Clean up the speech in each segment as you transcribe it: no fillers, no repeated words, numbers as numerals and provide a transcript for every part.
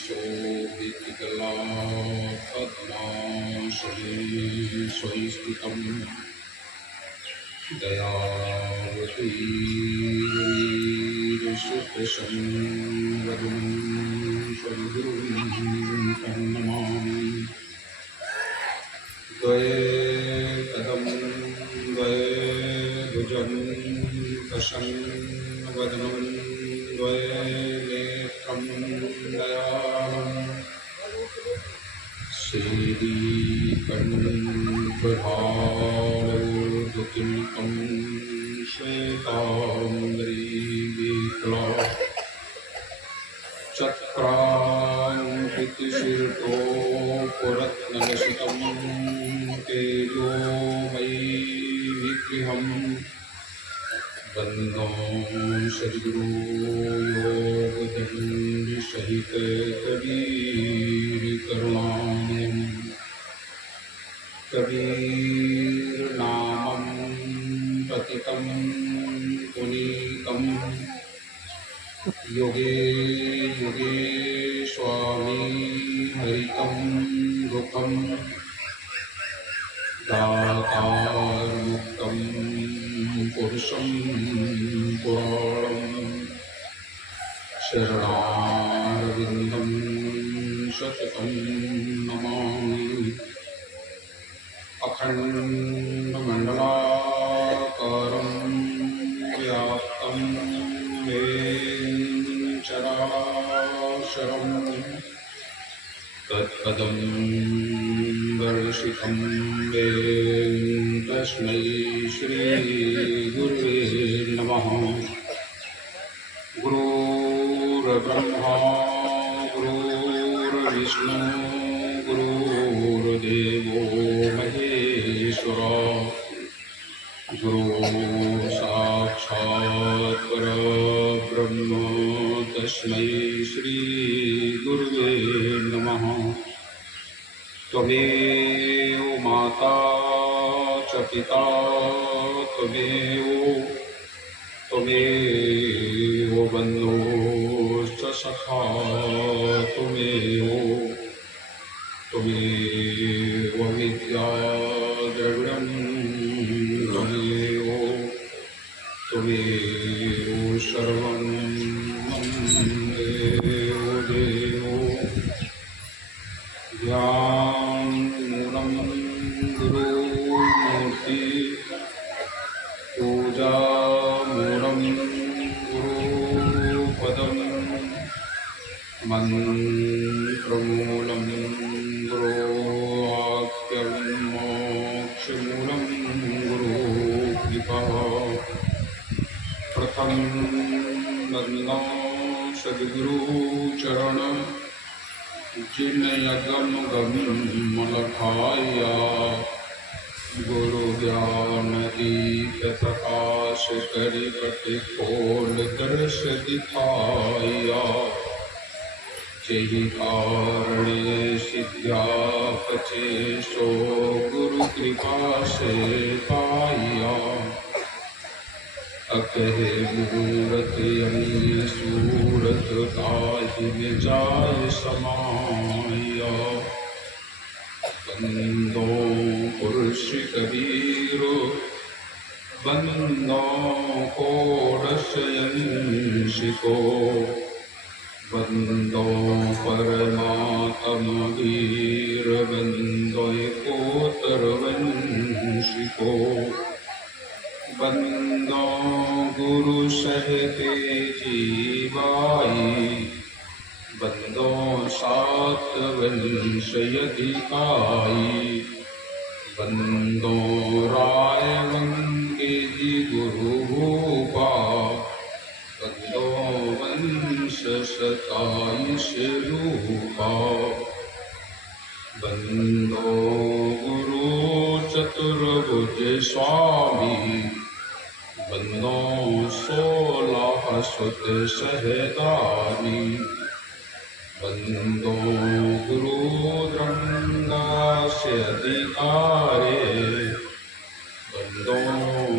शोभितकलापद्माश्री स्थितं दयावती वीरशुभशङ्गं सद्गुरुं प्रणमामि। द्वये कदं द्वये भुजं प्रसन्नवदनं द्वये नेत्रं दयाळुं श्रीकण्ठहारोदुतिलकं श्वेताम्बरीविकला चक्राङ्कितशिरतोपरत्नलसितं तेजोमयी विग्रहं वन्दे सद्गुरो योगदण्डसहितकबीरकरुणालयं। कबीरनामं पतितं पुनीतं युगे युगे स्वामी हरितं दुःखं दातारमुक्तं पुरुषं पुराणं शरणारविन्दं शततं नमामि। अखण्डमण्डलाकारं व्याप्तं येन चराचरं तत्पदं दर्शितं येन तस्मै श्रीगुरुवे नमः। गुरुर्ब्रह्मा गुरुर्विष्णु गुरुर्देवो महेश्वरा गुरु साक्षात् परब्रह्म तस्मै श्री गुरुवे नमः। त्वमेव माता च पिता त्वमेव बन्धुश्च सखा त्वमेव विद्या द्रविणं त्वमेव सर्वं देवो देवो ध्यानमूलं गुरुमूर्ति पूजामूलं गुरुपदं मन्त्रमूलं गुरुवाक्यं मोक्षमूलं गुरुकृपा। प्रथमं वन्दे सद्गुरुचरण जिनयगमगमलखाया गुरु ज्ञान दीप प्रकाश करि कटि खोल दर्श दिखाया। जेहि कारणे सिद्ध्या पचे सो गुरु कृपा से पाया। अकहे मूरत अन्य सूरत ताहि में जाय समाया। बंदो पुरुष कबीरो बंदो षोडशयंश को बंदो परमात्म वीर बंदो एकोतर वंश को। बंदो गुरु सहते जीवाई बंदो सात वंश अधिकाई। बंदो राय वंके जी गुरु भूपा बंदो वंश सताईस रूपा। बंदो गुरु चतुर्भुज स्वामी बंदो 16 सुत सहदानी। बंदो गुरु द्रंगास्य अधिकारे बंदो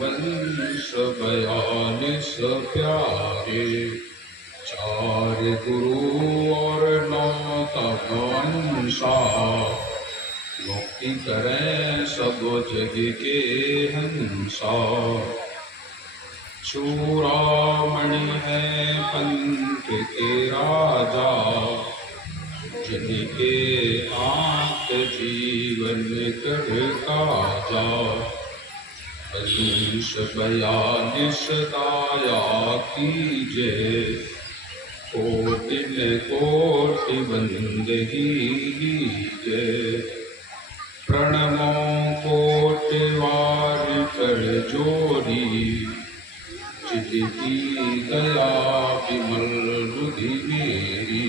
वंश 42 प्यारे। 4 गुरु और 9 अंसा, मुक्ति करें सब जग के हंसा। चूड़ामणि है पंथ के राजा, जिनके आत्म जीवन कर काजा। 42 दाया कीजे, कोटिन कोटि बंदगी लीजे। प्रणमो कोटि वार कर जोरी, जिनकी दया विमल रुधि मेरी।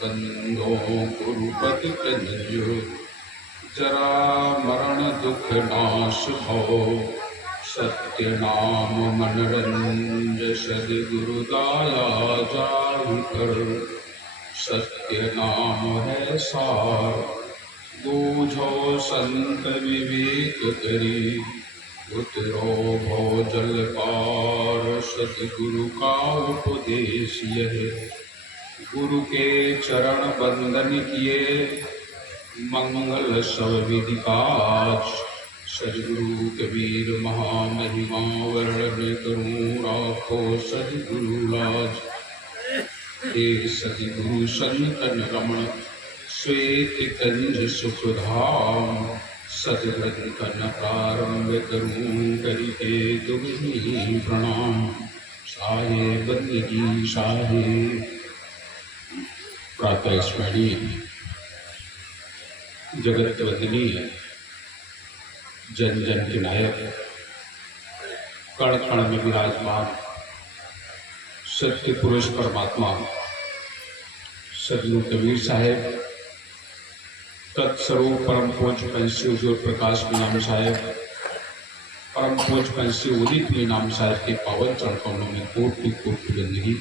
बंदो गुरुपति कंजो, जरा मरण दुख नाश भो। सत्य नाम मन रंज, सद्गुरु दाया जाहि कर। सत्य नाम है सार, बूझो संत विवेक करी। उतरो भो जल पार, सद्गुरु का उपदेश यह। गुरु के चरण बंदन किए, मंगल सब विधि काज। सद्गुरु कबीर महामहिमा, वर्णन करूं राखो सद्गुरु लाज। हे सद्गुरु संतन रमण, श्वेत कंज सुखधाम। सद्ग्रंथन प्रारंभ करूं, करके तुम्हीं प्रणाम। साहे बंदगी साहे। प्रातः स्मरणीय जगत वंदनीय, जन जन के नायक, कण कण में विराजमान सत्य पुरुष परमात्मा सद्गुरु कबीर साहेब, तत्स्वरूप परम पूज्य पंछी हुजूर प्रकाश मीनाम साहेब, परम पूज्य पंछी उदित मीनाम साहेब के पावन चरण कमलों में कोटि कोटि बंदगी।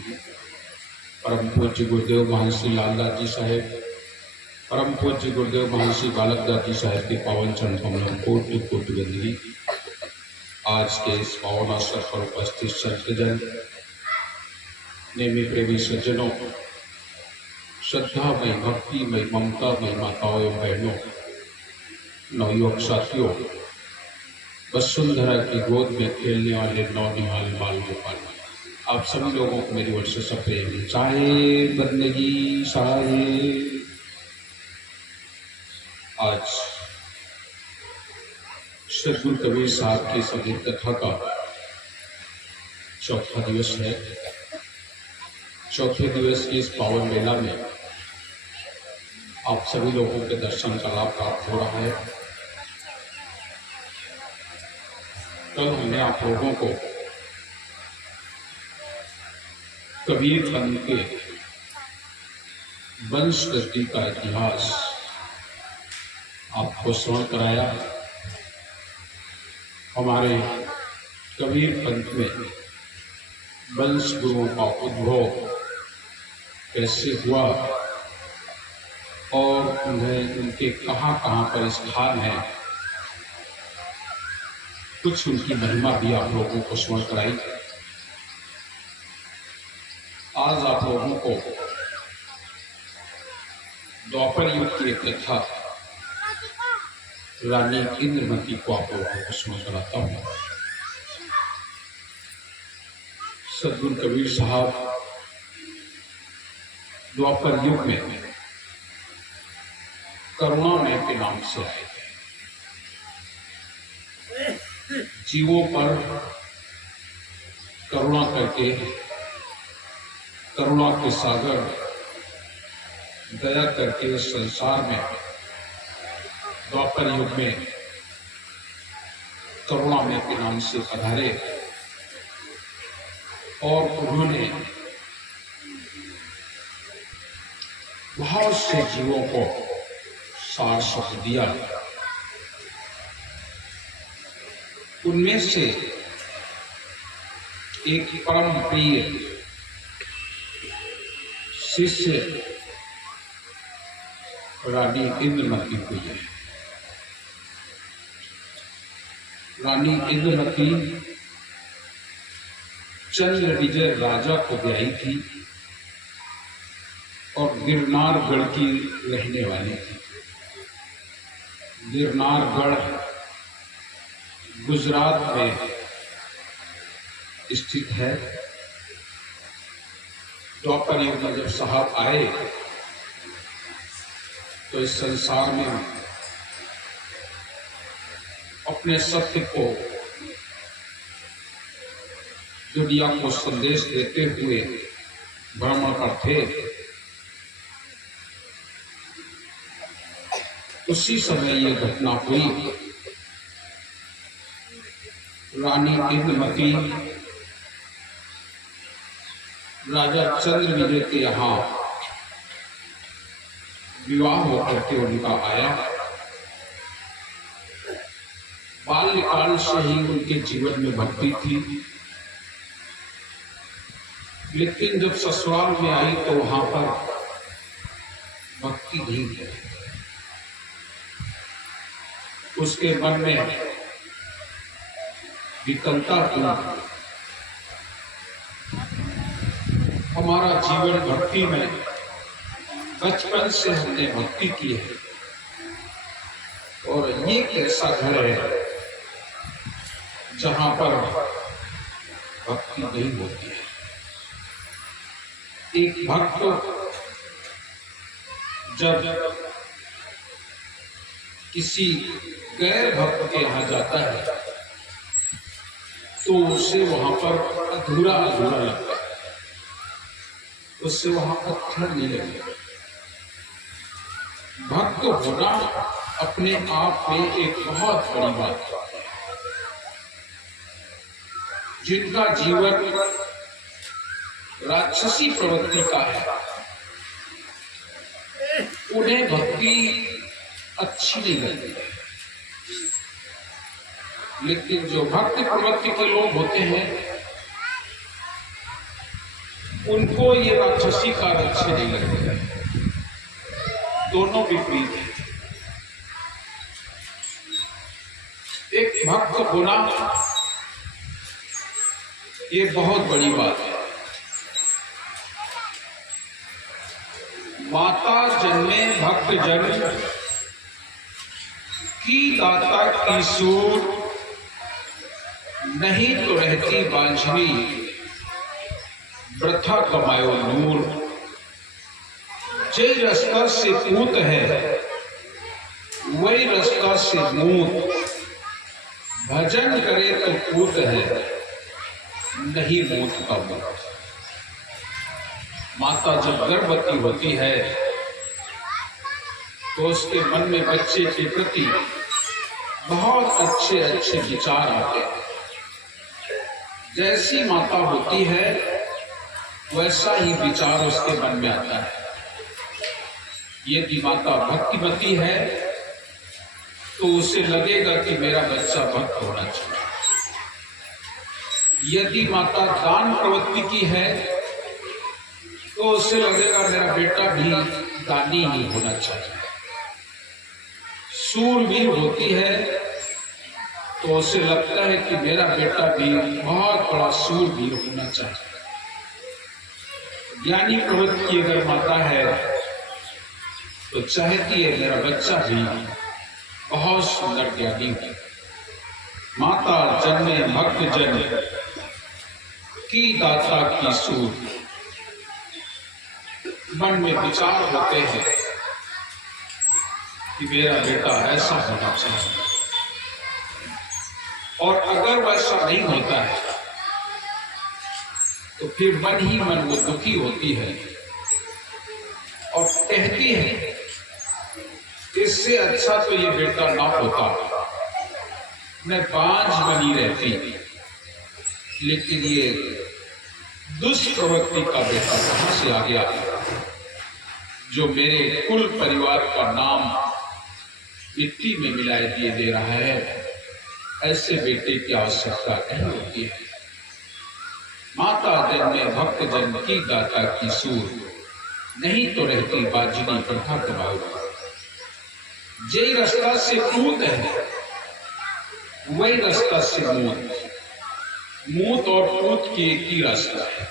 परम पूज्य गुरुदेव महर्षि लालदास जी साहेब, परम पूज्य गुरुदेव महर्षि बालकदास जी साहेब के पावन चरण कमलों में कोटि कोटि बंदगी। आज के इस पावन अवसर पर उपस्थित संतजन, नेमी प्रेमी सज्जनों, श्रद्धामय भक्तिमय ममतामय माताओं एवं बहनों, नवयुवक साथियों, वसुंधरा की गोद में खेलने वाले नौनिहाल बाल गोपाल, आप सभी लोगों को मेरी ओर से सप्रेम चाहे बंदगी साहे। आज सद्गुरु कबीर साहब की संगीत कथा का चौथा दिवस है। चौथे दिवस की इस पावन मेला में आप सभी लोगों के दर्शन का लाभ प्राप्त हो रहा है। कल हमने आप लोगों को कबीर पंथ के वंश गति का इतिहास आपको श्रवण कराया। हमारे कबीर पंथ में वंश गुरुओं का उद्भव कैसे हुआ और उन्हें उनके कहाँ कहाँ पर स्थान है, कुछ उनकी महिमा भी आप लोगों को श्रवण कराई। आज आप लोगों को द्वापर युग की एक कथा रानी इंद्रमती को आप लोगों को श्रवण कराता हूँ। सद्गुरु कबीर साहब द्वापर युग में करुणामय के नाम से आए थे। जीवों पर करुणा करके, करुणा के सागर दया करके संसार में द्वापर युग में करुणामय के नाम से पधारे और उन्होंने बहुत से जीवों को सार सुख दिया। उनमें से एक परम प्रिय शिष्य रानी इंद्रमती हुई है। रानी इंद्रमती चंद्र विजय राजा को ब्याही थी और गिरनारगढ़ की रहने वाली थी। गिरनारगढ़ गुजरात में स्थित है। द्वापर युग में जब साहब आए तो इस संसार में अपने सत्य को दुनिया को संदेश देते हुए भ्रमण पर थे। उसी समय ये घटना हुई। रानी इंद्रमती राजा चंद्रविजय के यहाँ विवाह होकर के उनका आया। बाल्यकाल से ही उनके जीवन में भक्ति थी, लेकिन जब ससुराल में आई तो वहां पर भक्ति नहीं है। उसके मन में विकलता थी। हमारा जीवन भक्ति में, बचपन से हमने भक्ति की है और ये कैसा घर है जहां पर भक्ति नहीं होती है। एक भक्त जब किसी गैर भक्त के यहाँ जाता है तो उसे वहां पर अधूरा अधूरा लगता है, उससे वहां पत्थर नहीं लगता। भक्त होना अपने आप में एक बहुत बड़ी बात है। जिनका जीवन राक्षसी प्रवृत्ति का है उन्हें भक्ति अच्छी नहीं लगती, लेकिन जो भक्ति प्रवृत्ति के लोग होते हैं उनको ये राक्षसी कार्य अच्छे नहीं लगते। दोनों विपरीत है। एक भक्त होना ये बहुत बड़ी बात है। माता जन्मे भक्त जन की दाता की सूर, नहीं तो रहती बांझनी वृथा कमायो नूर। जे रास्ता से पूत है वही रास्ता से मूत, भजन करे तो पूत है नहीं मूत का मूत। माता जब गर्भवती होती है तो उसके मन में बच्चे के प्रति बहुत अच्छे अच्छे विचार आते हैं। जैसी माता होती है वैसा ही विचार उसके मन में आता है। यदि माता भक्तिमती है तो उसे लगेगा कि मेरा बच्चा भक्त होना चाहिए। यदि माता दान प्रवृत्ति की है तो उसे लगेगा मेरा बेटा भी दानी ही होना चाहिए। सूरवीर होती है तो उसे लगता है कि मेरा बेटा भी बहुत बड़ा सूरवीर होना चाहिए। ज्ञानी प्रवृत्ति की अगर माता है तो चाहती है मेरा बच्चा भी बहुत सुंदर ज्ञानी हो। माता जन्मे भक्त जन की दाता की सूर। मन में विचार होते हैं कि मेरा बेटा ऐसा होना चाहिए, और अगर वैसा नहीं होता है तो फिर मन ही मन वो दुखी होती है और कहती है इससे अच्छा तो ये बेटा ना होता, मैं बांझ बनी रहती। लेकिन ये दुष्प्रवृत्ति का बेटा कहां से आ गया जो मेरे कुल परिवार का नाम मिट्टी में मिलाए दिए दे रहा है। ऐसे बेटे की आवश्यकता नहीं होती है। माता जन्मे भक्त जन की दाता की सूर, नहीं तो रहती बाजिनी प्रथा कमाओ। जे रास्ता से पूत है वही रास्ता से मूत। मूत और पूत की एक ही रास्ता है।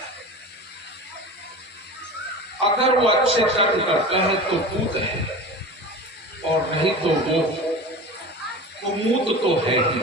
अगर वो अच्छे कर्म करता है तो पूत है, और नहीं तो वो मूत तो है ही।